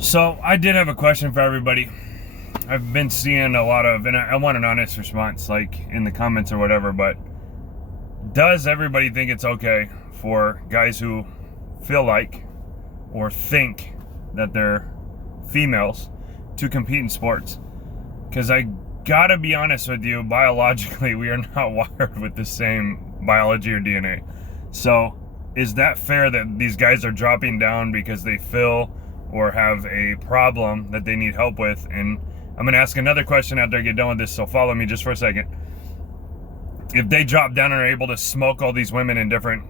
So I did have a question for everybody. I've been seeing a lot of, and I want an honest response, like in the comments or whatever, but does everybody think it's okay for guys who feel like or think that they're females to compete in sports? Because I gotta be honest with you, biologically, we are not wired with the same biology or DNA. So is that fair that these guys are dropping down because they feel or have a problem that they need help with? And I'm going to ask another question after I get done with this, so follow me just for a second. If they drop down and are able to smoke all these women in different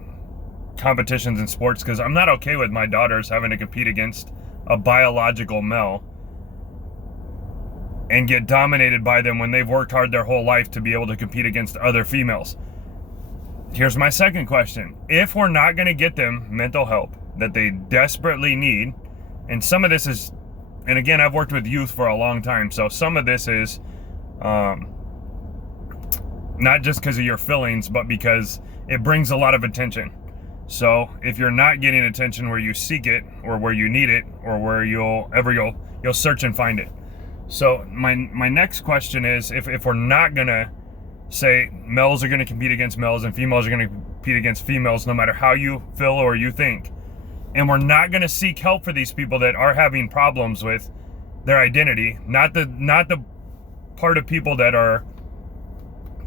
competitions in sports, because I'm not okay with my daughters having to compete against a biological male and get dominated by them when they've worked hard their whole life to be able to compete against other females. Here's my second question. If we're not going to get them mental help that they desperately need, and some of this is, and again, I've worked with youth for a long time, so some of this is not just because of your feelings, but because it brings a lot of attention. So if you're not getting attention where you seek it, or where you need it, or where you'll search and find it. So my next question is, if we're not gonna say males are gonna compete against males and females are gonna compete against females, no matter how you feel or you think, and we're not gonna seek help for these people that are having problems with their identity, not the part of people that are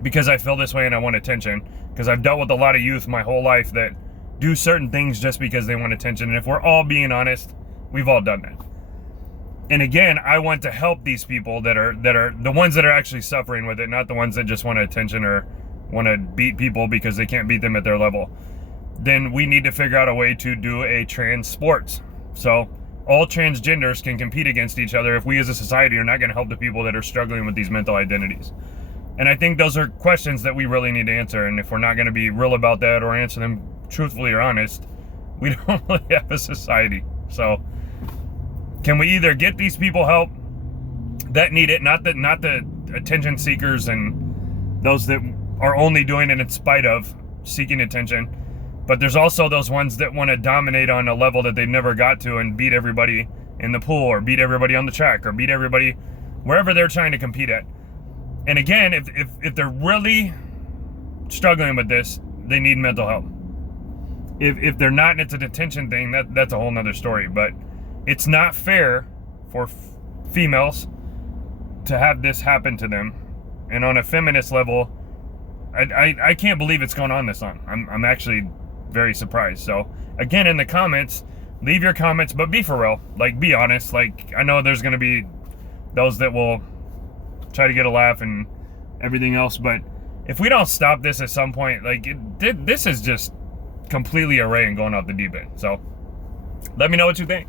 because I feel this way and I want attention, because I've dealt with a lot of youth my whole life that do certain things just because they want attention. And if we're all being honest, we've all done that. And again, I want to help these people that are the ones that are actually suffering with it, not the ones that just want attention or want to beat people because they can't beat them at their level. Then we need to figure out a way to do a trans sports. So all transgenders can compete against each other if we as a society are not going to help the people that are struggling with these mental identities. And I think those are questions that we really need to answer. And if we're not going to be real about that or answer them truthfully or honest, we don't really have a society. So can we either get these people help that need it, not the attention seekers and those that are only doing it in spite of seeking attention, but there's also those ones that want to dominate on a level that they've never got to and beat everybody in the pool or beat everybody on the track or beat everybody wherever they're trying to compete at. And again, if they're really struggling with this, they need mental help. If they're not and it's an attention thing, that's a whole nother story. But it's not fair for females to have this happen to them. And on a feminist level, I can't believe it's going on this long. I'm actually very surprised. So again, in the comments, leave your comments, but be for real. Like, be honest. Like, I know there's going to be those that will try to get a laugh and everything else, but if we don't stop this at some point, like, this is just completely array and going off the deep end. So let me know what you think.